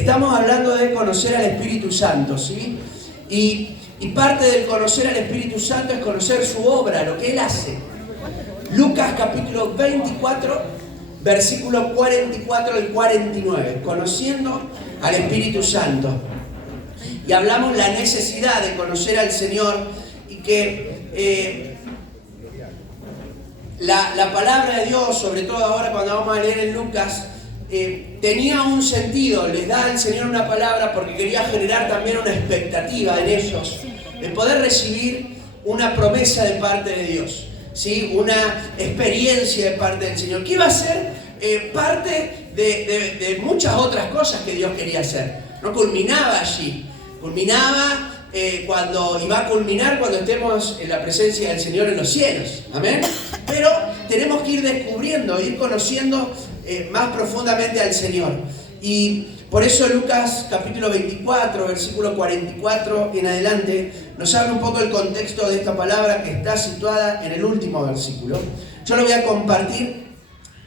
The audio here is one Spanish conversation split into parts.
Estamos hablando de conocer al Espíritu Santo, ¿sí? Y parte del conocer al Espíritu Santo es conocer su obra, lo que Él hace. Lucas capítulo 24, versículo 44 al 49, conociendo al Espíritu Santo. Y hablamos la necesidad de conocer al Señor y que la palabra de Dios, sobre todo ahora cuando vamos a leer en Lucas, tenía un sentido. Les da al Señor una palabra porque quería generar también una expectativa en ellos de poder recibir una promesa de parte de Dios, ¿sí? Una experiencia de parte del Señor, que iba a ser parte de muchas otras cosas que Dios quería hacer. No culminaba allí, culminaba y va a culminar cuando estemos en la presencia del Señor en los cielos, amén. Pero tenemos que ir descubriendo, ir conociendo más profundamente al Señor. Y por eso Lucas capítulo 24, versículo 44 en adelante, nos habla un poco el contexto de esta palabra que está situada en el último versículo. Yo lo voy a compartir,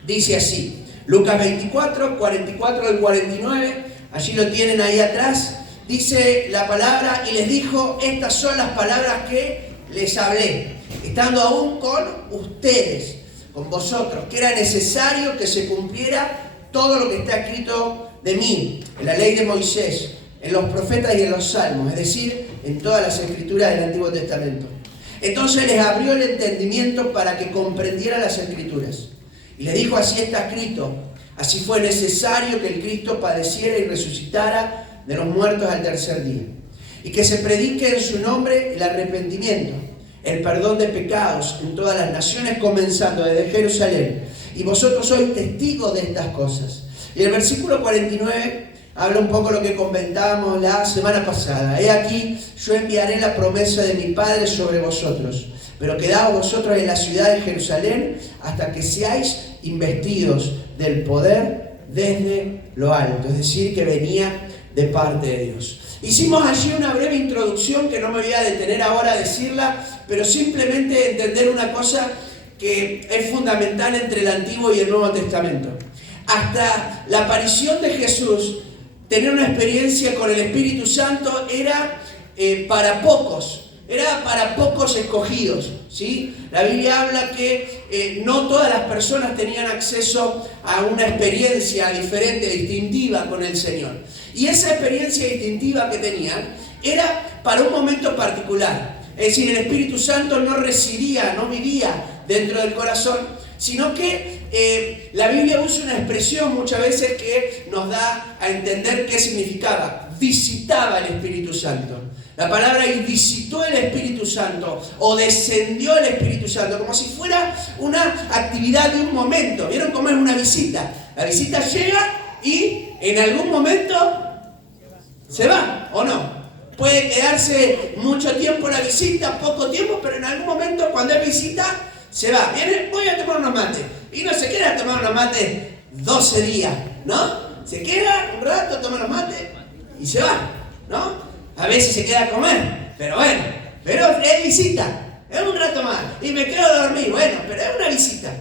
dice así, Lucas 24, 44 al 49, allí lo tienen ahí atrás. Dice la palabra, y les dijo, estas son las palabras que les hablé, estando aún con ustedes, con vosotros, que era necesario que se cumpliera todo lo que está escrito de mí, en la ley de Moisés, en los profetas y en los salmos, es decir, en todas las escrituras del Antiguo Testamento. Entonces les abrió el entendimiento para que comprendieran las escrituras. Y les dijo, así está escrito, así fue necesario que el Cristo padeciera y resucitara de los muertos al tercer día, y que se predique en su nombre el arrepentimiento, el perdón de pecados en todas las naciones, comenzando desde Jerusalén. Y vosotros sois testigos de estas cosas. Y el versículo 49 habla un poco lo que comentábamos la semana pasada. He aquí, yo enviaré la promesa de mi Padre sobre vosotros, pero quedaos vosotros en la ciudad de Jerusalén hasta que seáis investidos del poder desde lo alto. Es decir, que venía de parte de Dios. Hicimos allí una breve introducción que no me voy a detener ahora a decirla, pero simplemente entender una cosa que es fundamental entre el Antiguo y el Nuevo Testamento. Hasta la aparición de Jesús, tener una experiencia con el Espíritu Santo era para pocos escogidos, ¿sí? La Biblia habla que no todas las personas tenían acceso a una experiencia diferente, distintiva con el Señor. Y esa experiencia distintiva que tenían era para un momento particular. Es decir, el Espíritu Santo no residía, no vivía dentro del corazón, sino que la Biblia usa una expresión muchas veces que nos da a entender qué significaba. Visitaba el Espíritu Santo. La palabra y visitó el Espíritu Santo o descendió el Espíritu Santo, como si fuera una actividad de un momento. ¿Vieron cómo es una visita? La visita llega y en algún momento se va, ¿o no? Puede quedarse mucho tiempo la visita, poco tiempo, pero en algún momento cuando es visita se va. Viene, voy a tomar unos mates. Y no se queda a tomar unos mates 12 días, ¿no? Se queda un rato, toma unos mates y se va, ¿no? A veces se queda a comer, pero bueno, pero es visita, es un rato más, y me quedo a dormir, bueno, pero es una visita.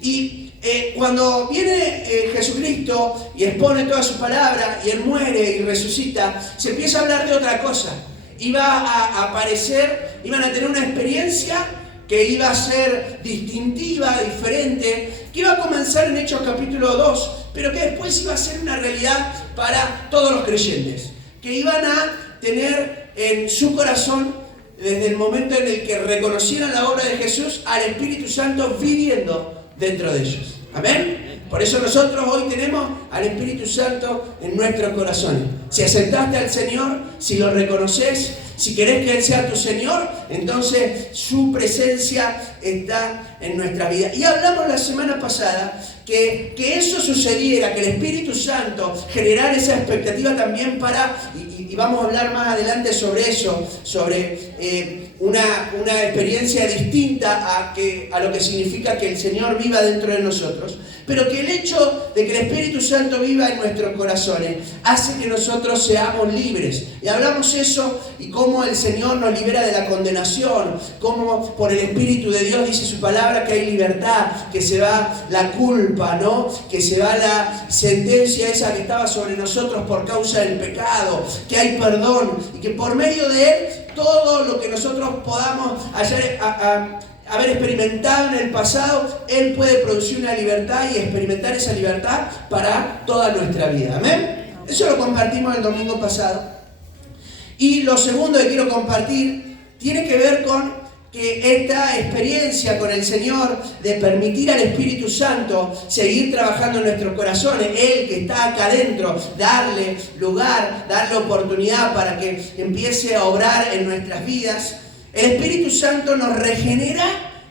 Y cuando viene Jesucristo y expone toda su palabra, y Él muere y resucita, se empieza a hablar de otra cosa. Iba a aparecer, iban a tener una experiencia que iba a ser distintiva, diferente, que iba a comenzar en Hechos capítulo 2, pero que después iba a ser una realidad para todos los creyentes, que iban a tener en su corazón, desde el momento en el que reconocieran la obra de Jesús, al Espíritu Santo viviendo dentro de ellos. Amén. Por eso nosotros hoy tenemos al Espíritu Santo en nuestros corazones. Si aceptaste al Señor, si lo reconoces, si querés que Él sea tu Señor, entonces su presencia está en nuestra vida. Y hablamos la semana pasada que eso sucediera, que el Espíritu Santo generara esa expectativa también para, y vamos a hablar más adelante sobre eso, sobre una experiencia distinta a lo que significa que el Señor viva dentro de nosotros, pero que el hecho de que el Espíritu Santo viva en nuestros corazones hace que nosotros seamos libres. Y hablamos eso y cómo el Señor nos libera de la condenación, cómo por el Espíritu de Dios dice su palabra que hay libertad, que se va la culpa, ¿no? Que se va la sentencia esa que estaba sobre nosotros por causa del pecado, que hay perdón y que por medio de Él todo lo que nosotros podamos haber experimentado en el pasado, Él puede producir una libertad y experimentar esa libertad para toda nuestra vida. ¿Amén? Eso lo compartimos el domingo pasado. Y lo segundo que quiero compartir tiene que ver con que esta experiencia con el Señor de permitir al Espíritu Santo seguir trabajando en nuestros corazones, Él que está acá adentro, darle lugar, darle oportunidad para que empiece a obrar en nuestras vidas. El Espíritu Santo nos regenera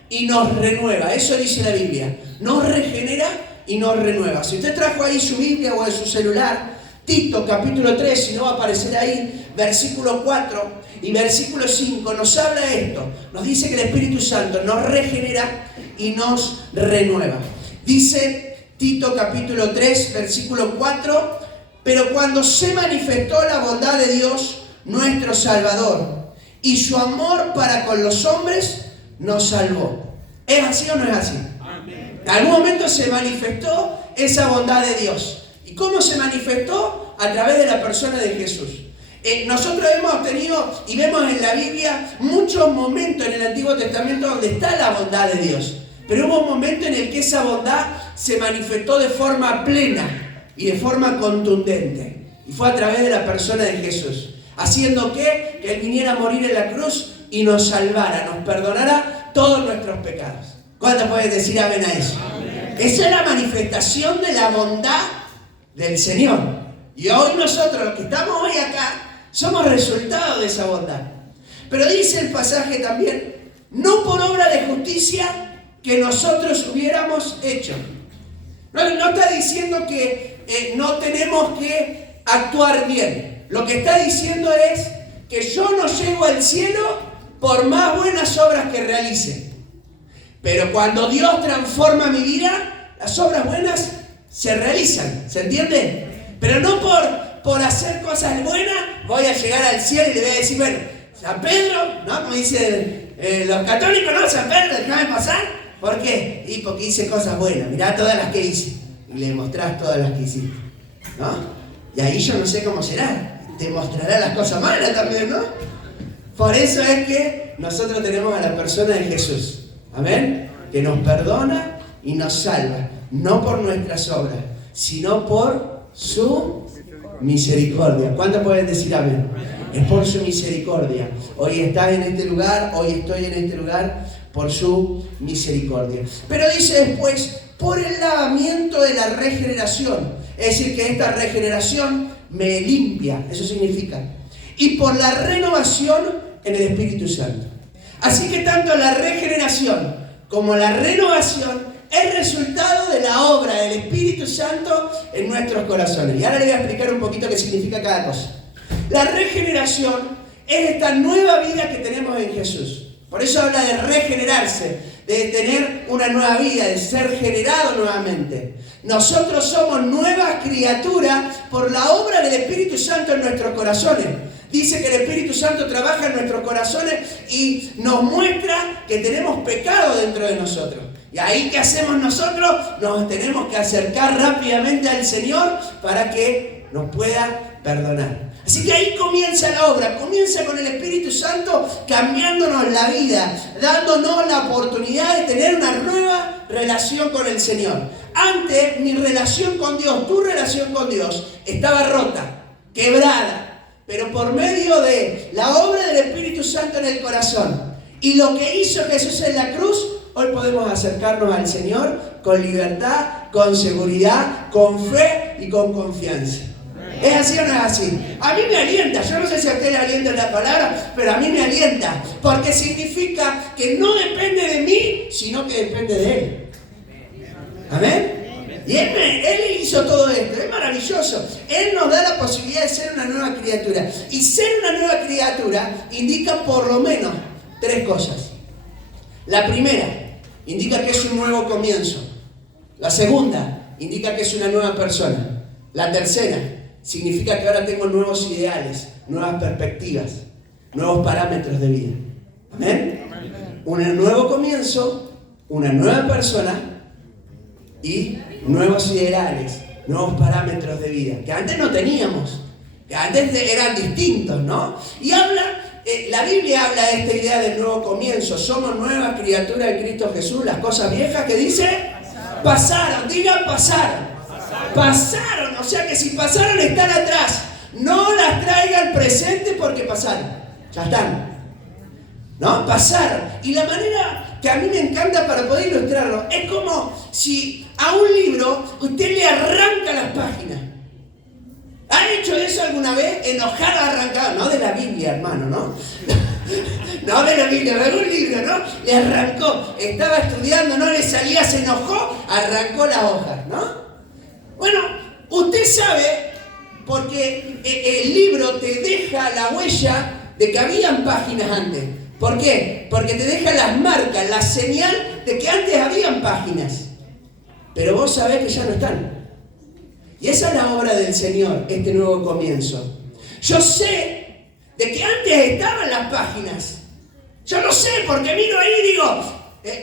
y nos renueva. Eso dice la Biblia. Nos regenera y nos renueva. Si usted trajo ahí su Biblia o en su celular, Tito capítulo 3, si no va a aparecer ahí, versículo 4 y versículo 5 nos habla esto. Nos dice que el Espíritu Santo nos regenera y nos renueva. Dice Tito capítulo 3, versículo 4, pero cuando se manifestó la bondad de Dios, nuestro Salvador, y su amor para con los hombres, nos salvó. ¿Es así o no es así? En algún momento se manifestó esa bondad de Dios. ¿Y cómo se manifestó? A través de la persona de Jesús. Nosotros hemos tenido y vemos en la Biblia muchos momentos en el Antiguo Testamento donde está la bondad de Dios. Pero hubo un momento en el que esa bondad se manifestó de forma plena y de forma contundente. Y fue a través de la persona de Jesús. Haciendo que Él viniera a morir en la cruz y nos salvara, nos perdonara todos nuestros pecados. ¿Cuántos pueden decir amén a eso? Amén. Esa es la manifestación de la bondad del Señor. Y hoy nosotros, los que estamos hoy acá, somos resultado de esa bondad. Pero dice el pasaje también, no por obra de justicia que nosotros hubiéramos hecho. No está diciendo que no tenemos que actuar bien. Lo que está diciendo es que yo no llego al cielo por más buenas obras que realice. Pero cuando Dios transforma mi vida, las obras buenas se realizan. ¿Se entiende? Pero no por hacer cosas buenas voy a llegar al cielo y le voy a decir, bueno, San Pedro, ¿no? Como dicen los católicos, ¿no? San Pedro, déjame pasar. ¿Por qué? Y porque hice cosas buenas. Mirá todas las que hice. Y le mostrás todas las que hiciste, ¿no? Y ahí yo no sé cómo será. Te mostrará las cosas malas también, ¿no? Por eso es que nosotros tenemos a la persona de Jesús. Amén. Que nos perdona y nos salva. No por nuestras obras, sino por su misericordia. ¿Cuántos pueden decir amén? Es por su misericordia. Hoy estás en este lugar, hoy estoy en este lugar por su misericordia. Pero dice después, por el lavamiento de la regeneración. Es decir, que esta regeneración me limpia, eso significa. Y por la renovación en el Espíritu Santo. Así que tanto la regeneración como la renovación es resultado de la obra del Espíritu Santo en nuestros corazones. Y ahora les voy a explicar un poquito qué significa cada cosa. La regeneración es esta nueva vida que tenemos en Jesús. Por eso habla de regenerarse, de tener una nueva vida, de ser generado nuevamente. Nosotros somos nuevas criaturas por la obra del Espíritu Santo en nuestros corazones. Dice que el Espíritu Santo trabaja en nuestros corazones y nos muestra que tenemos pecado dentro de nosotros. Y ahí, ¿qué hacemos nosotros? Nos tenemos que acercar rápidamente al Señor para que nos pueda perdonar. Así que ahí comienza la obra, comienza con el Espíritu Santo cambiándonos la vida, dándonos la oportunidad de tener una nueva relación con el Señor. Antes, mi relación con Dios, tu relación con Dios, estaba rota, quebrada, pero por medio de la obra del Espíritu Santo en el corazón y lo que hizo Jesús en la cruz, hoy podemos acercarnos al Señor con libertad, con seguridad, con fe y con confianza. ¿Es así o no es así? A mí me alienta, yo no sé si a usted le alienta la palabra, pero a mí me alienta, porque significa que no depende de mí, sino que depende de Él. ¿Amén? Y Él hizo todo esto, es maravilloso. Él nos da la posibilidad de ser una nueva criatura. Y ser una nueva criatura indica por lo menos 3 cosas. La primera, indica que es un nuevo comienzo. La segunda indica que es una nueva persona. La tercera significa que ahora tengo nuevos ideales, nuevas perspectivas, nuevos parámetros de vida. ¿Amén? Un nuevo comienzo, una nueva persona y nuevos ideales, nuevos parámetros de vida, que antes no teníamos, que antes eran distintos, ¿no? Y la Biblia habla de esta idea del nuevo comienzo. Somos nuevas criaturas en Cristo Jesús. Las cosas viejas que dice, pasaron, digan pasaron. Pasaron, o sea que si pasaron están atrás. No las traiga al presente porque pasaron. Ya están. ¿No? Pasaron. Y la manera que a mí me encanta para poder ilustrarlo es como si a un libro usted le arranca las páginas. ¿Han hecho eso alguna vez? Enojado, arrancado. No de la Biblia, hermano, ¿no? No de la Biblia, de algún libro, ¿no? Le arrancó. Estaba estudiando, no le salía, se enojó, arrancó las hojas, ¿no? Bueno, usted sabe, porque el libro te deja la huella de que habían páginas antes. ¿Por qué? Porque te deja las marcas, la señal de que antes habían páginas. Pero vos sabés que ya no están. Y esa es la obra del Señor, este nuevo comienzo. Yo sé de que antes estaban las páginas. Yo lo sé porque miro ahí y digo,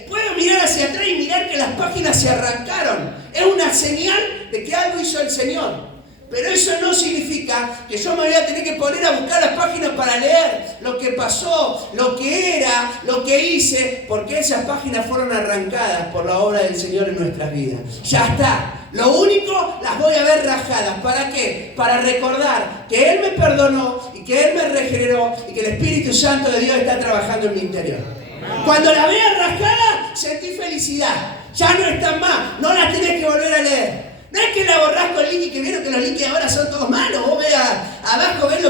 puedo mirar hacia atrás y mirar que las páginas se arrancaron. Es una señal de que algo hizo el Señor. Pero eso no significa que yo me voy a tener que poner a buscar las páginas para leer lo que pasó, lo que era, lo que hice, porque esas páginas fueron arrancadas por la obra del Señor en nuestras vidas. Ya está. Lo único, las voy a ver rajadas. ¿Para qué? Para recordar que Él me perdonó y que Él me regeneró y que el Espíritu Santo de Dios está trabajando en mi interior. Cuando la vea rajada, sentí felicidad. Ya no están más. No las tenés que volver a leer. No es que la borrás con link y que vieron que los links ahora son todos malos. Vos veas abajo, ves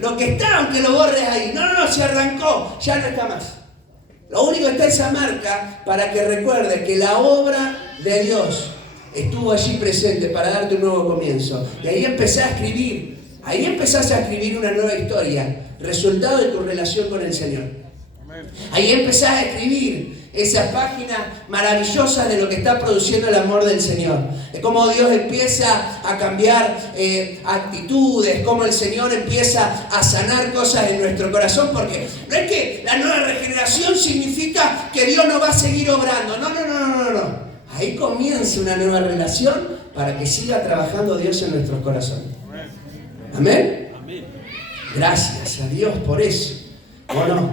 lo que está, aunque lo borres ahí. No, se arrancó. Ya no está más. Lo único que está esa marca para que recuerdes que la obra de Dios estuvo allí presente para darte un nuevo comienzo. Y ahí empezás a escribir. Ahí empezás a escribir una nueva historia. Resultado de tu relación con el Señor. Ahí empezás a escribir esa página maravillosa de lo que está produciendo el amor del Señor. Es como Dios empieza a cambiar actitudes, como el Señor empieza a sanar cosas en nuestro corazón, porque no es que la nueva regeneración significa que Dios no va a seguir obrando. No. Ahí comienza una nueva relación para que siga trabajando Dios en nuestros corazones. ¿Amén? Gracias a Dios por eso. ¿O no?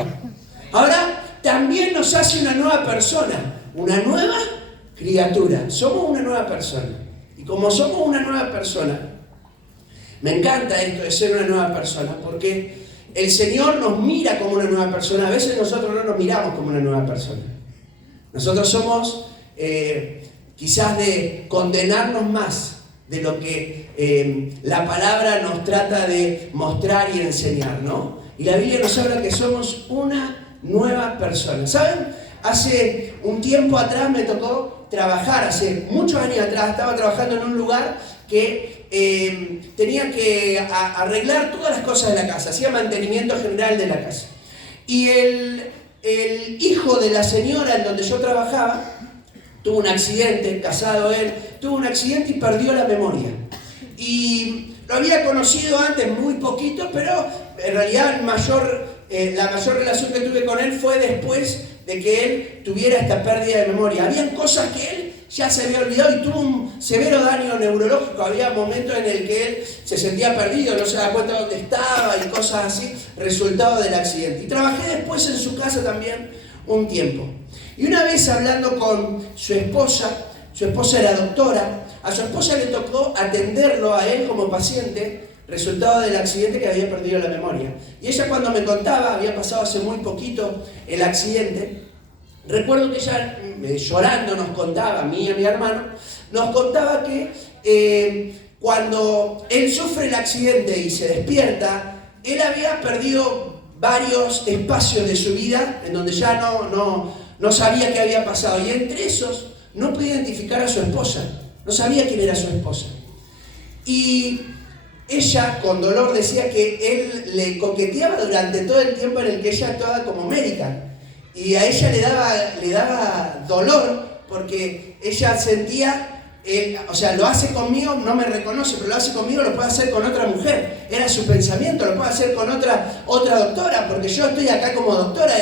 Ahora, también nos hace una nueva persona, una nueva criatura. Somos una nueva persona. Y como somos una nueva persona, me encanta esto de ser una nueva persona, porque el Señor nos mira como una nueva persona. A veces nosotros no nos miramos como una nueva persona. Nosotros somos quizás de condenarnos más de lo que la palabra nos trata de mostrar y enseñar, ¿no? Y la Biblia nos habla que somos una nueva persona. ¿Saben? Hace un tiempo atrás me tocó trabajar, hace muchos años atrás, estaba trabajando en un lugar que tenía que arreglar todas las cosas de la casa, hacía mantenimiento general de la casa. Y el hijo de la señora en donde yo trabajaba tuvo un accidente, casado él, tuvo un accidente y perdió la memoria. Y lo había conocido antes muy poquito, pero en realidad la mayor relación que tuve con él fue después de que él tuviera esta pérdida de memoria. Habían cosas que él ya se había olvidado y tuvo un severo daño neurológico. Había momentos en el que él se sentía perdido, no se daba cuenta de dónde estaba y cosas así, resultado del accidente. Y trabajé después en su casa también un tiempo. Y una vez hablando con su esposa era doctora, a su esposa le tocó atenderlo a él como paciente, resultado del accidente, que había perdido la memoria. Y ella, cuando me contaba, había pasado hace muy poquito el accidente, recuerdo que ella, llorando, nos contaba, a mí y a mi hermano, nos contaba que cuando él sufre el accidente y se despierta, él había perdido varios espacios de su vida en donde ya no sabía qué había pasado. Y entre esos no podía identificar a su esposa. No sabía quién era su esposa. Y ella, con dolor, decía que él le coqueteaba durante todo el tiempo en el que ella actuaba como médica. Y a ella le daba dolor porque ella sentía, o sea, lo hace conmigo, no me reconoce, pero lo hace conmigo, lo puede hacer con otra mujer. Era su pensamiento, lo puede hacer con otra doctora, porque yo estoy acá como doctora,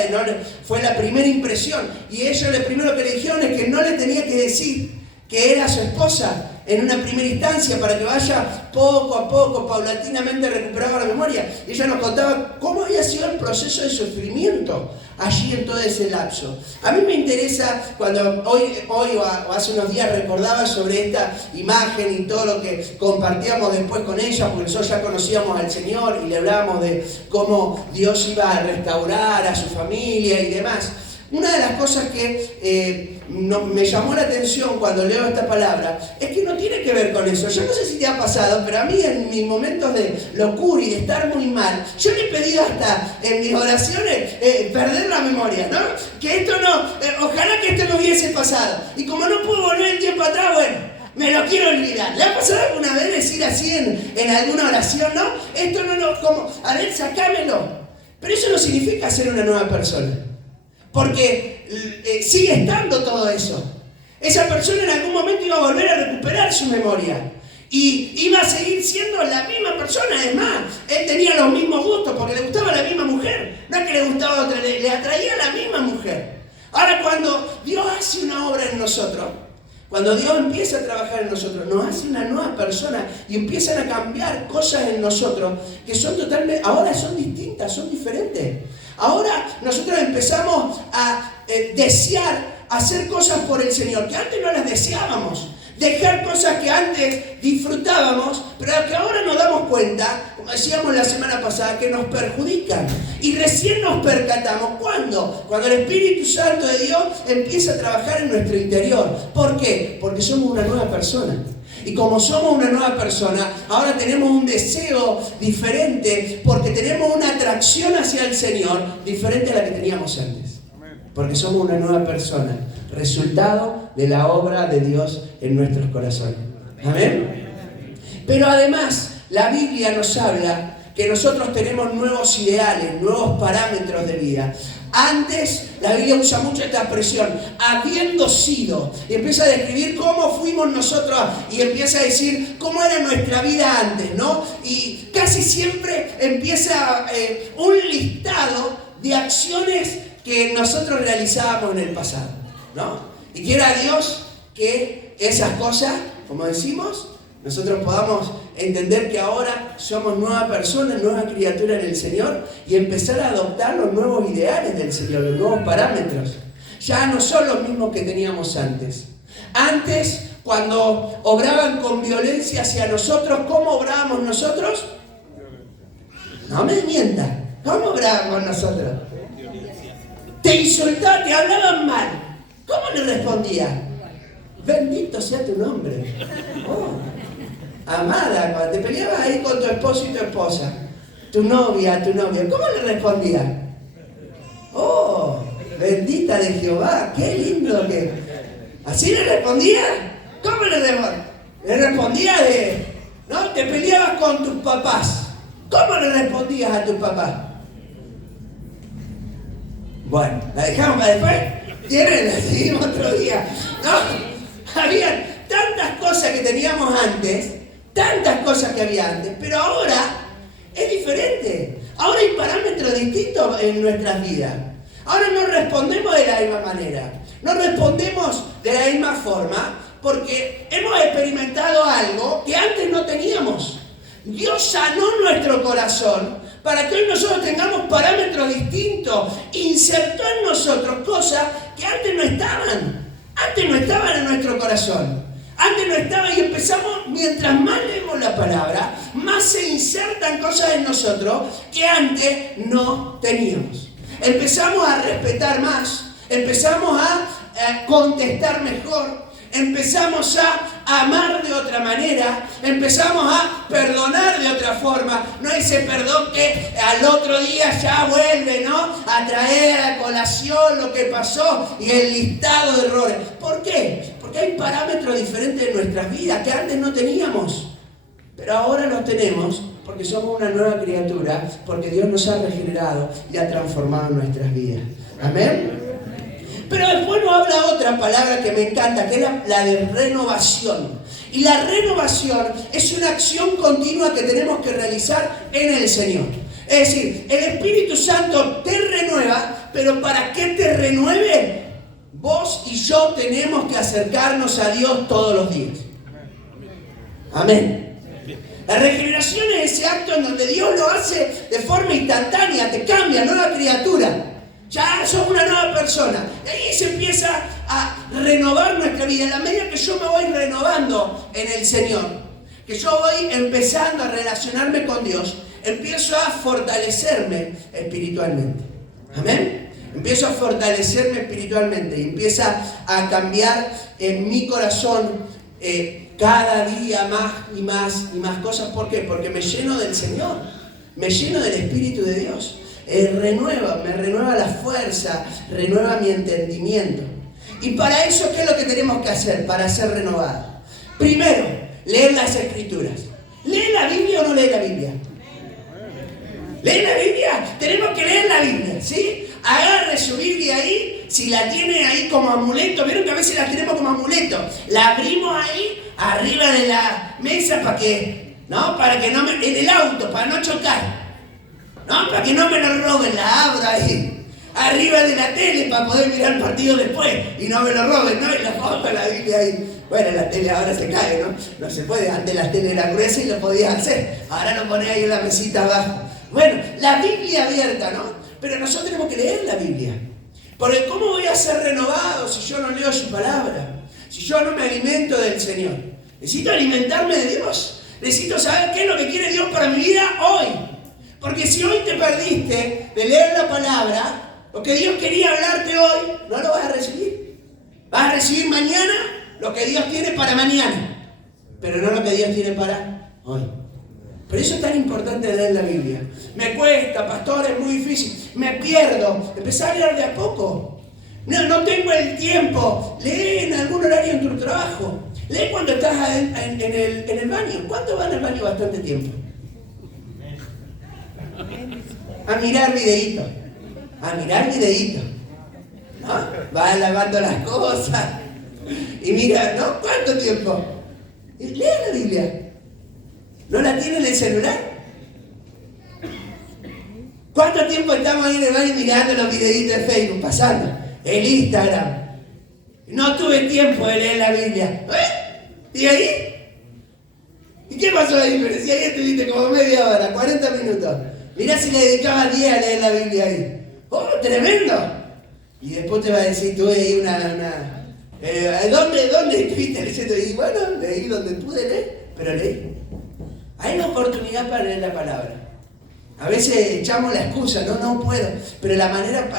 fue la primera impresión. Y ellos lo primero que le dijeron es que no le tenía que decir que era su esposa en una primera instancia, para que vaya poco a poco, paulatinamente recuperando la memoria. Y ella nos contaba cómo había sido el proceso de sufrimiento allí en todo ese lapso. A mí me interesa, cuando hoy o hace unos días recordaba sobre esta imagen y todo lo que compartíamos después con ella, porque nosotros ya conocíamos al Señor y le hablábamos de cómo Dios iba a restaurar a su familia y demás. Una de las cosas que me llamó la atención cuando leo esta palabra es que no tiene que ver con eso. Yo no sé si te ha pasado, pero a mí en mis momentos de locura y de estar muy mal, yo le he pedido hasta en mis oraciones perder la memoria, ¿no? Que esto no, ojalá que esto no hubiese pasado. Y como no puedo volver el tiempo atrás, bueno, me lo quiero olvidar. ¿Le ha pasado alguna vez decir así en alguna oración, no? Esto no, como, a ver, sacámelo. Pero eso no significa ser una nueva persona. Porque sigue estando todo eso. Esa persona en algún momento iba a volver a recuperar su memoria. Y iba a seguir siendo la misma persona. Es más, él tenía los mismos gustos porque le gustaba la misma mujer. No es que le gustaba otra, le atraía a la misma mujer. Ahora, cuando Dios hace una obra en nosotros, cuando Dios empieza a trabajar en nosotros, nos hace una nueva persona y empiezan a cambiar cosas en nosotros que son totalmente, ahora son distintas, son diferentes. Ahora nosotros empezamos a desear hacer cosas por el Señor que antes no las deseábamos. Dejar cosas que antes disfrutábamos, pero que ahora nos damos cuenta, como decíamos la semana pasada, que nos perjudican. Y recién nos percatamos. ¿Cuándo? Cuando el Espíritu Santo de Dios empieza a trabajar en nuestro interior. ¿Por qué? Porque somos una nueva persona. Y como somos una nueva persona, ahora tenemos un deseo diferente, porque tenemos una atracción hacia el Señor diferente a la que teníamos antes. Porque somos una nueva persona, resultado de la obra de Dios en nuestros corazones. ¿Amén? Pero además, la Biblia nos habla que nosotros tenemos nuevos ideales, nuevos parámetros de vida. Antes, la Biblia usa mucho esta expresión, habiendo sido, y empieza a describir cómo fuimos nosotros, y empieza a decir cómo era nuestra vida antes, ¿no? Y casi siempre empieza un listado de acciones que nosotros realizábamos en el pasado, ¿no? Y quiera Dios que esas cosas, como decimos, nosotros podamos entender que ahora somos nueva persona, nueva criatura en el Señor y empezar a adoptar los nuevos ideales del Señor, los nuevos parámetros. Ya no son los mismos que teníamos antes. Antes, cuando obraban con violencia hacia nosotros, ¿cómo obrábamos nosotros? No me mientan. ¿Cómo obrábamos nosotros? Te insultaban, te hablaban mal. ¿Cómo le respondía? Bendito sea tu nombre. Oh. Amada, cuando te peleabas ahí con tu esposo y tu esposa, tu novia, ¿cómo le respondía? Oh, bendita de Jehová, qué lindo que... ¿Así le respondía? ¿Cómo le respondía? Le respondía ¿no? Te peleabas con tus papás. ¿Cómo le respondías a tus papás? Bueno, la dejamos para después. ¿Tienen? La seguimos otro día. No, había tantas cosas que teníamos antes, tantas cosas que había antes, pero ahora es diferente. Ahora hay parámetros distintos en nuestras vidas. Ahora no respondemos de la misma manera, no respondemos de la misma forma, porque hemos experimentado algo que antes no teníamos. Dios sanó nuestro corazón para que hoy nosotros tengamos parámetros distintos, insertó en nosotros cosas que antes no estaban en nuestro corazón. Antes no estaba y empezamos, mientras más leemos la palabra, más se insertan cosas en nosotros que antes no teníamos. Empezamos a respetar más, empezamos a contestar mejor, empezamos a amar de otra manera, empezamos a perdonar de otra forma. No ese perdón que al otro día ya vuelve, ¿no?, a traer a colación lo que pasó y el listado de errores. ¿Por qué? Porque hay parámetros diferentes en nuestras vidas que antes no teníamos, pero ahora los tenemos porque somos una nueva criatura, porque Dios nos ha regenerado y ha transformado nuestras vidas. ¿Amén? Pero después nos habla otra palabra que me encanta, que es la de renovación. Y la renovación es una acción continua que tenemos que realizar en el Señor. Es decir, el Espíritu Santo te renueva, pero para que te renueve, vos y yo tenemos que acercarnos a Dios todos los días. Amén. La regeneración es ese acto en donde Dios lo hace de forma instantánea, te cambia, nueva criatura. Ya sos una nueva persona. Y ahí se empieza a renovar nuestra vida. En la medida que yo me voy renovando en el Señor, que yo voy empezando a relacionarme con Dios, empiezo a fortalecerme espiritualmente. Amén. Empiezo a fortalecerme espiritualmente y empieza a cambiar en mi corazón cada día más y más y más cosas. ¿Por qué? Porque me lleno del Señor, me lleno del Espíritu de Dios. Me renueva la fuerza, renueva mi entendimiento. Y para eso, ¿qué es lo que tenemos que hacer para ser renovados? Primero, leer las Escrituras. ¿Lee la Biblia o no lee la Biblia? ¿Lee la Biblia? Tenemos que leer la Biblia, ¿sí? Agarre su Biblia ahí, si la tiene ahí como amuleto. Vieron que a veces la tenemos como amuleto. La abrimos ahí, arriba de la mesa, para que no me, en el auto, para no chocar. No, para que no me lo roben, la abro ahí. Arriba de la tele para poder mirar el partido después y no me lo roben, ¿no? Y la pongo la Biblia ahí. Bueno, la tele ahora se cae, ¿no? No se puede. Antes la tele era gruesa y lo podías hacer. Ahora lo ponés ahí en la mesita abajo. Bueno, la Biblia abierta, ¿no? Pero nosotros tenemos que leer la Biblia. Porque ¿cómo voy a ser renovado si yo no leo su palabra? Si yo no me alimento del Señor. Necesito alimentarme de Dios. Necesito saber qué es lo que quiere Dios para mi vida hoy. Porque si hoy te perdiste de leer la palabra, lo que Dios quería hablarte hoy, no lo vas a recibir. Vas a recibir mañana lo que Dios tiene para mañana, pero no lo que Dios tiene para hoy. Por eso es tan importante leer la Biblia. Me cuesta, pastor, es muy difícil. Me pierdo. Empecé a leer de a poco. No tengo el tiempo. Lee en algún horario en tu trabajo. Lee cuando estás en el baño. ¿Cuánto van al baño bastante tiempo? A mirar videitos. ¿No? Va lavando las cosas. Y mira, ¿no? ¿Cuánto tiempo? Lea la Biblia. ¿No la tiene en el celular? ¿Cuánto tiempo estamos ahí en el baño mirando los videitos de Facebook, pasando? El Instagram. No tuve tiempo de leer la Biblia. ¿Y ahí? ¿Y qué pasó ahí? Pero si ahí estuviste como media hora, 40 minutos. Mirá si le dedicabas 10 a leer la Biblia ahí. ¡Oh, tremendo! Y después te va a decir, tuve ahí ¿dónde estuviste leyendo? Y bueno, leí donde pude leer, pero leí. Hay una oportunidad para leer la palabra. A veces echamos la excusa, no puedo. Pero la manera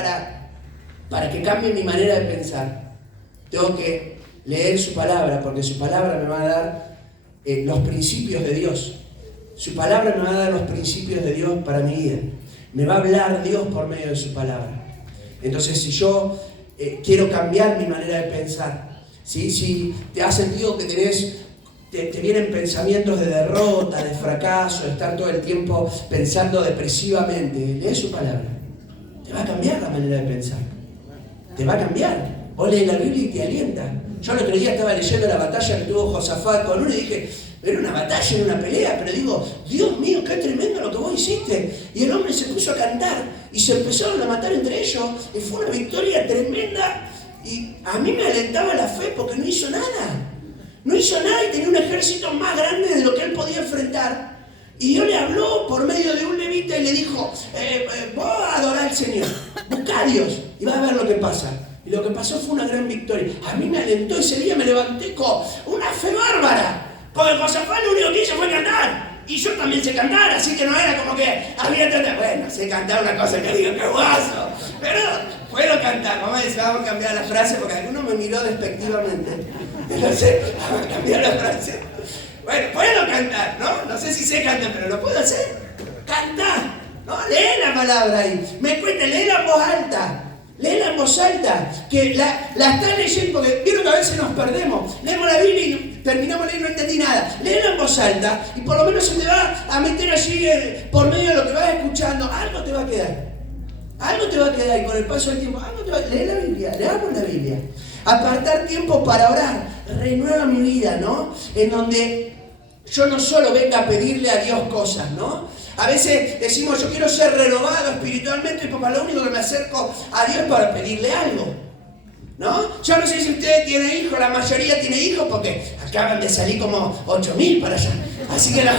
para que cambie mi manera de pensar, tengo que leer su palabra, porque su palabra me va a dar los principios de Dios. Su palabra me va a dar los principios de Dios para mi vida. Me va a hablar Dios por medio de su palabra. Entonces, si yo quiero cambiar mi manera de pensar, ¿sí? Si te has sentido que te vienen pensamientos de derrota, de fracaso, de estar todo el tiempo pensando depresivamente, lee su palabra. Te va a cambiar la manera de pensar. Te va a cambiar. Vos lees la Biblia y te alienta. Yo el otro día estaba leyendo la batalla que tuvo Josafat con uno y dije, era una batalla, era una pelea, pero digo, Dios mío, qué tremendo lo que vos hiciste. Y el hombre se puso a cantar y se empezaron a matar entre ellos y fue una victoria tremenda. Y a mí me alentaba la fe porque no hizo nada. No hizo nada y tenía un ejército más grande de lo que él podía enfrentar. Y Dios le habló por medio de un levita y le dijo, vos adorá al Señor, buscá a Dios y vas a ver lo que pasa. Y lo que pasó fue una gran victoria. A mí me alentó ese día, me levanté con una fe bárbara. Porque Josafat lo único que hizo fue cantar. Y yo también sé cantar, así que no era como que había tanta... Bueno, sé cantar una cosa que digo, ¡qué guaso! Pero puedo cantar. Mamá dice, vamos a cambiar la frase porque alguno me miró despectivamente. Entonces, vamos a cambiar la frase. Bueno, puedo cantar, ¿no? No sé si sé cantar, pero lo puedo hacer. Cantar, ¿no? Lee la palabra ahí. Me cuenta, léela en voz alta. Léela en voz alta. Que la estás leyendo, porque vieron que a veces nos perdemos. Leemos la Biblia y terminamos leyendo y no entendí nada. Léela en voz alta y por lo menos se te va a meter allí por medio de lo que vas escuchando. Algo te va a quedar. Algo te va a quedar y con el paso del tiempo, algo te va a quedar. Lee la Biblia, leamos la Biblia. Apartar tiempo para orar, renueva mi vida, ¿no? En donde yo no solo venga a pedirle a Dios cosas, ¿no? A veces decimos, yo quiero ser renovado espiritualmente, y para lo único que me acerco a Dios es para pedirle algo, ¿no? Yo no sé si ustedes tienen hijos, la mayoría tiene hijos porque acaban de salir como 8.000 para allá. Así que la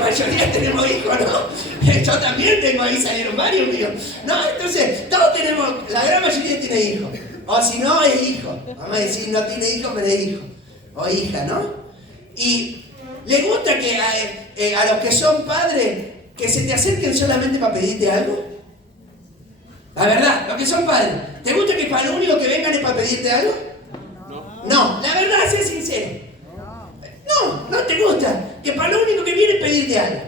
mayoría tenemos hijos, ¿no? Yo también tengo, ahí salieron varios míos. No, entonces, todos tenemos, la gran mayoría tiene hijos. O si no, es hijo. Vamos a decir, no tiene hijo, pero es hijo. O hija, ¿no? Y le gusta que a los que son padres, que se te acerquen solamente para pedirte algo. La verdad, los que son padres, ¿te gusta que para lo único que vengan es para pedirte algo? No, la verdad, sé sincero. No te gusta que para lo único que viene es pedirte algo.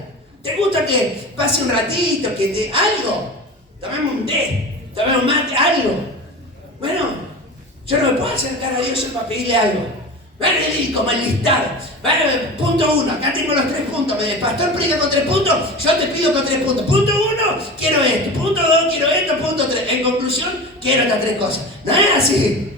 ¿Te gusta que pase un ratito, que te... algo? Tomemos un té, tomemos un mate, algo. Bueno, yo no me puedo acercar a Dios para pedirle algo. Bueno, como el listado. Bueno, punto 1, acá tengo los 3 puntos. El pastor predica con 3 puntos, yo te pido con 3 puntos. Punto 1, quiero esto. Punto 2, quiero esto. Punto 3. En conclusión, quiero estas 3 cosas. No es así.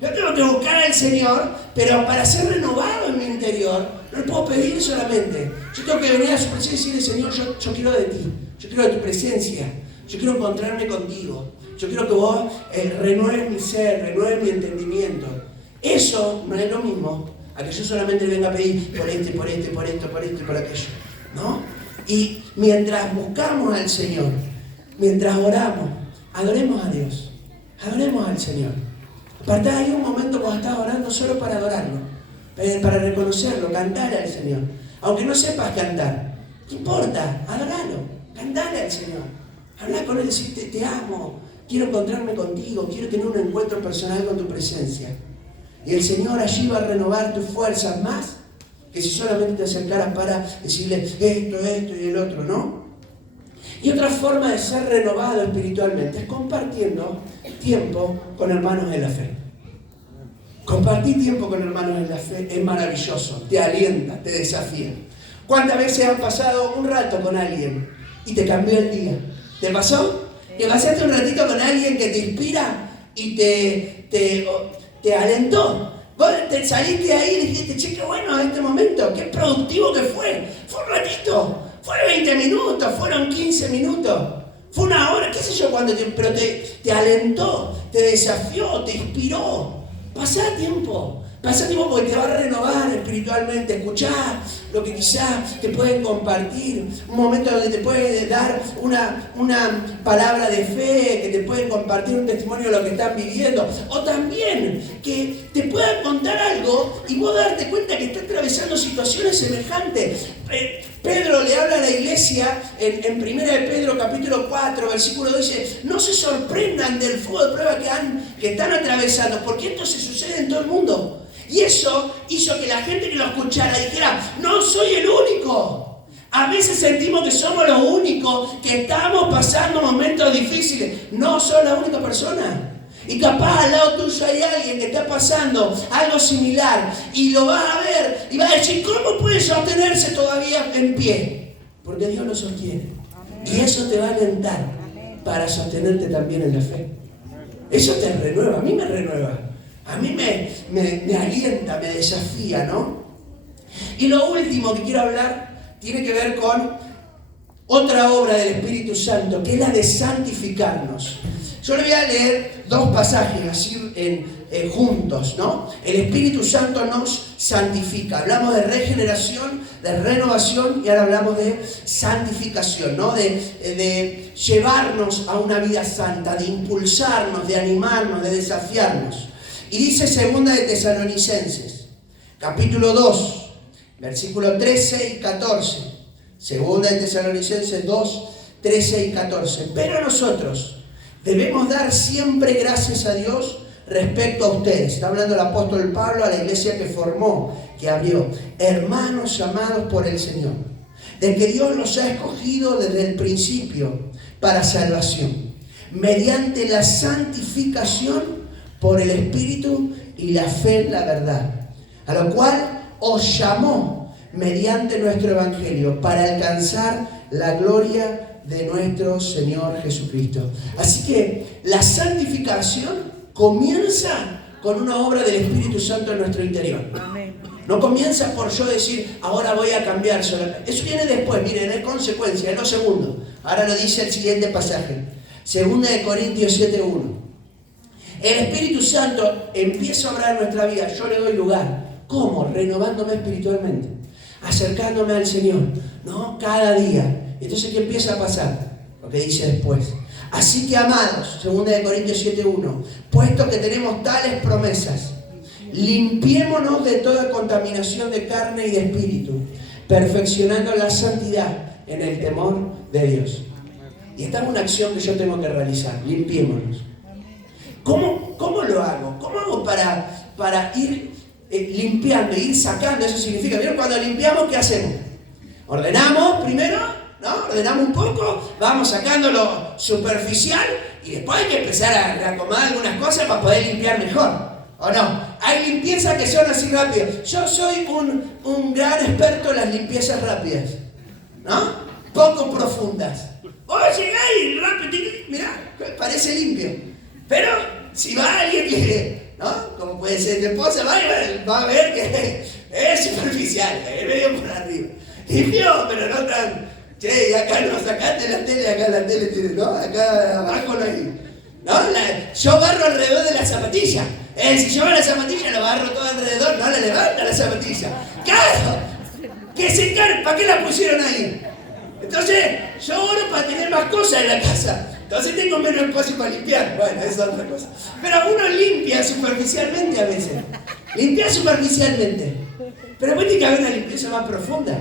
Yo tengo que buscar al Señor, pero para ser renovado en mi interior, no le puedo pedir solamente. Yo tengo que venir a su presencia y decirle, Señor, yo quiero de ti. Yo quiero de tu presencia. Yo quiero encontrarme contigo. Yo quiero que vos renueves mi ser, renueves mi entendimiento. Eso no es lo mismo a que yo solamente le venga a pedir por esto, por esto y por aquello, ¿no? Y mientras buscamos al Señor, mientras oramos, adoremos a Dios, adoremos al Señor. Apartá ahí un momento cuando estás orando solo para adorarlo, para reconocerlo, cantar al Señor. Aunque no sepas cantar, no importa, adoralo, cantale al Señor. Habla con Él y decirte, te amo, quiero encontrarme contigo, quiero tener un encuentro personal con tu presencia. Y el Señor allí va a renovar tus fuerzas más que si solamente te acercaras para decirle esto y el otro, ¿no? Y otra forma de ser renovado espiritualmente es compartiendo tiempo con hermanos en la fe. Compartir tiempo con hermanos en la fe es maravilloso, te alienta, te desafía. ¿Cuántas veces has pasado un rato con alguien y te cambió el día? ¿Te pasó? Que pasaste un ratito con alguien que te inspira y te alentó. Vos te saliste de ahí y dijiste, che, qué bueno este momento, qué productivo que fue. Fue un ratito, fueron 20 minutos, fueron 15 minutos, fue una hora, qué sé yo cuánto tiempo, pero te alentó, te desafió, te inspiró. Pasá tiempo porque te va a renovar espiritualmente. Escuchá lo que quizás te pueden compartir, un momento donde te pueden dar una palabra de fe, que te pueden compartir un testimonio de lo que están viviendo, o también que te puedan contar algo y vos darte cuenta que estás atravesando situaciones semejantes. Pedro le habla a la iglesia en 1 de Pedro capítulo 4, versículo 2, dice, no se sorprendan del fuego de prueba que están atravesando, porque esto se sucede en todo el mundo. Y eso hizo que la gente que lo escuchara dijera, no soy el único. A veces sentimos que somos los únicos que estamos pasando momentos difíciles. No soy la única persona. Y capaz al lado tuyo hay alguien que está pasando algo similar y lo vas a ver y vas a decir, ¿cómo puede sostenerse todavía en pie? Porque Dios lo sostiene. Y eso te va a alentar para sostenerte también en la fe. Eso te renueva, a mí me renueva. A mí me alienta, me desafía, ¿no? Y lo último que quiero hablar tiene que ver con otra obra del Espíritu Santo, que es la de santificarnos. Yo le voy a leer 2 pasajes así juntos, ¿no? El Espíritu Santo nos santifica. Hablamos de regeneración, de renovación y ahora hablamos de santificación, ¿no? De llevarnos a una vida santa, de impulsarnos, de animarnos, de desafiarnos. Y dice 2 de Tesalonicenses, capítulo 2, versículos 13 y 14. 2 de Tesalonicenses 2, 13 y 14. Pero nosotros debemos dar siempre gracias a Dios respecto a ustedes. Está hablando el apóstol Pablo a la iglesia que formó, que abrió. Hermanos amados por el Señor, de que Dios los ha escogido desde el principio para salvación, mediante la santificación por el Espíritu y la fe en la verdad, a lo cual os llamó mediante nuestro Evangelio para alcanzar la gloria de nuestro Señor Jesucristo. Así que la santificación comienza con una obra del Espíritu Santo en nuestro interior. No comienza por yo decir, ahora voy a cambiar solamente. Eso viene después, miren, es consecuencia, es lo segundo. Ahora lo dice el siguiente pasaje. 2 Corintios 7:1. El Espíritu Santo empieza a obrar en nuestra vida, yo le doy lugar. ¿Cómo? Renovándome espiritualmente, acercándome al Señor, ¿no? Cada día. Entonces, ¿qué empieza a pasar? Lo que dice después. Así que, amados, 2 Corintios 7:1, puesto que tenemos tales promesas, limpiémonos de toda contaminación de carne y de espíritu, perfeccionando la santidad en el temor de Dios. Y esta es una acción que yo tengo que realizar, limpiémonos. ¿Cómo lo hago? ¿Cómo hago para ir limpiando, ir sacando? Eso significa, ¿vieron? Cuando limpiamos, ¿qué hacemos? Ordenamos primero, ¿no? Ordenamos un poco, vamos sacando lo superficial y después hay que empezar a acomodar algunas cosas para poder limpiar mejor. ¿O no? Hay limpiezas que son así rápidas. Yo soy un gran experto en las limpiezas rápidas, ¿no? Poco profundas. Llega y rápido, mirá, parece limpio. Pero si va alguien que, ¿no? Como puede ser tu esposa, va a ver que es superficial, es medio por arriba. Limpio, pero no tan. Che, y acá no, sacaste la tele, acá la tele tiene, ¿no? Acá abajo no hay. ¿No? Yo barro alrededor de la zapatilla. Si yo veo la zapatilla, lo barro todo alrededor, no la levanta la zapatilla. ¡Claro! Que se encargue, ¿para qué la pusieron ahí? Entonces, yo oro para tener más cosas en la casa. Entonces tengo menos espacio para limpiar. Bueno, eso es otra cosa. Pero uno limpia superficialmente a veces. Limpia superficialmente. Pero después tiene que haber una limpieza más profunda.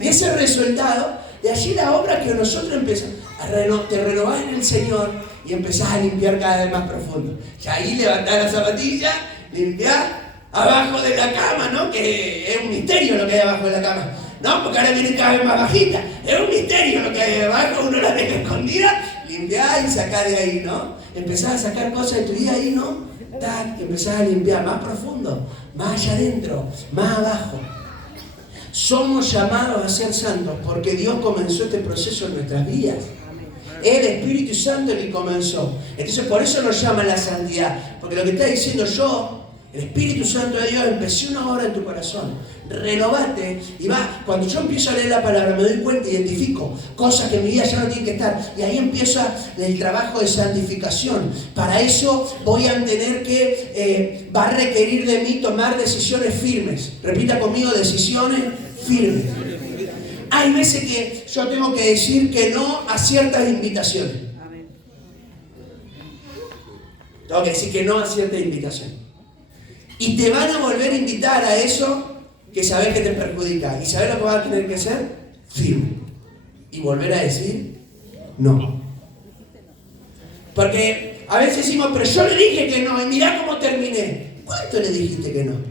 Y ese resultado, de allí la obra que nosotros empezamos te renovás en el Señor y empezás a limpiar cada vez más profundo. Y ahí levantás la zapatilla, limpiás abajo de la cama, ¿no? Que es un misterio lo que hay abajo de la cama. No, porque ahora viene cada vez más bajita. Es un misterio lo que hay abajo, uno la deja escondida, limpiás y sacás de ahí, ¿no? Empezás a sacar cosas de tu vida ahí, ¿no? Tac, empezás a limpiar más profundo, más allá adentro, más abajo. Somos llamados a ser santos porque Dios comenzó este proceso en nuestras vidas. El Espíritu Santo el que comenzó. Entonces por eso nos llama la santidad. Porque lo que está diciendo yo, el Espíritu Santo de Dios, empecé una obra en tu corazón. Renovate y va. Cuando yo empiezo a leer la palabra me doy cuenta, identifico cosas que en mi vida ya no tienen que estar. Y ahí empieza el trabajo de santificación. Para eso voy a tener que, va a requerir de mí tomar decisiones firmes. Repita conmigo, decisiones firmes. Hay veces que yo tengo que decir que no a ciertas invitaciones. Tengo que decir que no a ciertas invitaciones. Y te van a volver a invitar a eso que sabes que te perjudica. ¿Y sabes lo que vas a tener que hacer? Firme. Y volver a decir no. Porque a veces decimos, pero yo le dije que no y mirá cómo terminé. ¿Cuánto le dijiste que no?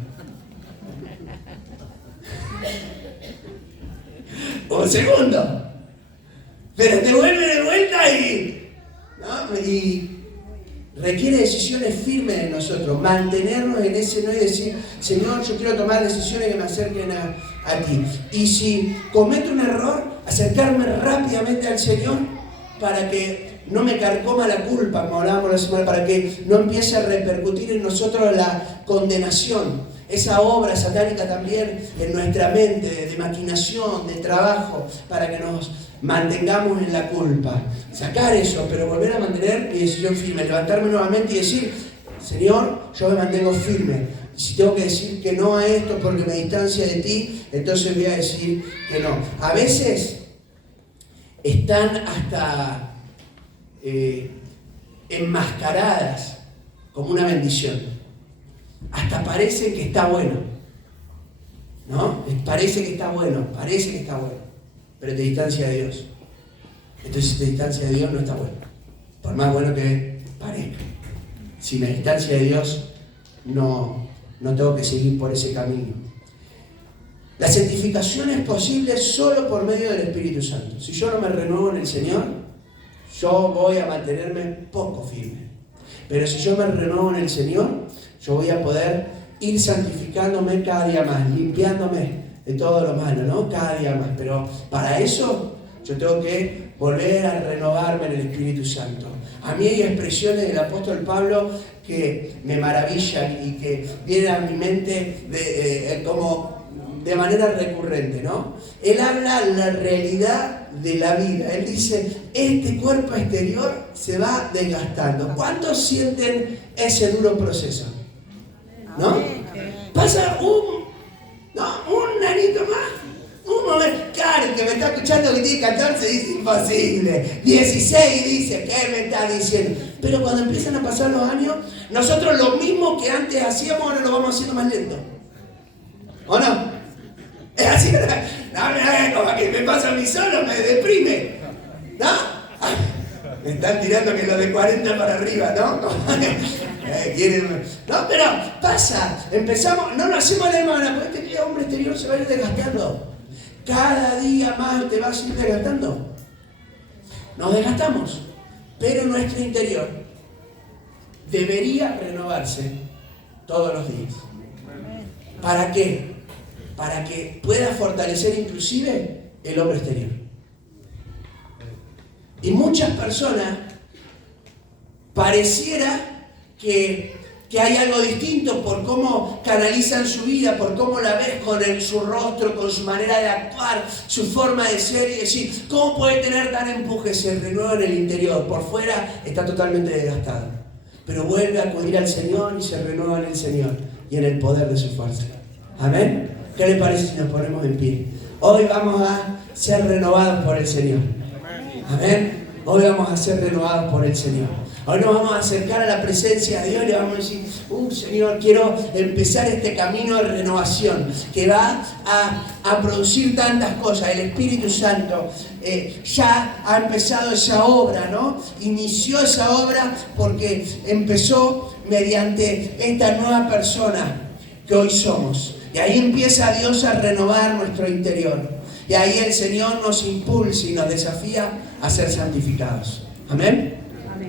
Un segundo. Pero te vuelve de vuelta y requiere decisiones firmes de nosotros. Mantenernos en ese no y decir, Señor, yo quiero tomar decisiones que me acerquen a ti. Y si cometo un error, acercarme rápidamente al Señor para que no me carcoma la culpa, como hablábamos la semana, para que no empiece a repercutir en nosotros la condenación. Esa obra satánica también en nuestra mente, de maquinación, de trabajo, para que nos mantengamos en la culpa. Sacar eso, pero volver a mantener mi decisión firme, levantarme nuevamente y decir, Señor, yo me mantengo firme. Si tengo que decir que no a esto porque me distancia de ti, entonces voy a decir que no. A veces están hasta enmascaradas como una bendición. Hasta parece que está bueno, ¿no? Parece que está bueno, pero te distancia de Dios. Entonces, si te distancia de Dios, no está bueno, por más bueno que parezca. Si me distancia de Dios, no tengo que seguir por ese camino. La santificación es posible solo por medio del Espíritu Santo. Si yo no me renuevo en el Señor, yo voy a mantenerme poco firme. Pero si yo me renuevo en el Señor, yo voy a poder ir santificándome cada día más, limpiándome de todo lo malo, ¿no? Cada día más. Pero para eso Yo tengo que volver a renovarme en el Espíritu Santo. A mí hay expresiones del apóstol Pablo que me maravillan y que vienen a mi mente como de manera recurrente, ¿no? Él habla de la realidad de la vida. Él dice, este cuerpo exterior se va desgastando. ¿Cuántos sienten ese duro proceso? ¿No? Pasa un anito más. Un momento, claro, que me está escuchando que tiene 14 dice imposible. 16 dice, ¿qué me está diciendo? Pero cuando empiezan a pasar los años, nosotros lo mismo que antes hacíamos, ahora lo vamos haciendo más lento. ¿O no? Es así, no, como que me pasa a mí solo, me deprime. ¿No? Me están tirando que lo de 40 para arriba, ¿no? No, pero pasa, empezamos, no lo hacemos de mano, porque este hombre exterior se va a ir desgastando. Cada día más te vas a ir desgastando. Nos desgastamos, pero nuestro interior debería renovarse todos los días. ¿Para qué? Para que pueda fortalecer inclusive el hombre exterior. Y muchas personas pareciera que hay algo distinto por cómo canalizan su vida, por cómo la ves con su rostro, con su manera de actuar, su forma de ser y decir, ¿cómo puede tener tan empuje? Se renueva en el interior, por fuera está totalmente desgastado. Pero vuelve a acudir al Señor y se renueva en el Señor y en el poder de su fuerza. ¿Amén? ¿Qué le parece si nos ponemos en pie? Hoy vamos a ser renovados por el Señor. ¿Amén? Hoy vamos a ser renovados por el Señor. Hoy nos vamos a acercar a la presencia de Dios y le vamos a decir, Señor, quiero empezar este camino de renovación que va a producir tantas cosas. El Espíritu Santo ya ha empezado esa obra, ¿no? Inició esa obra porque empezó mediante esta nueva persona que hoy somos. Y ahí empieza Dios a renovar nuestro interior. Y ahí el Señor nos impulsa y nos desafía a ser santificados. Amén.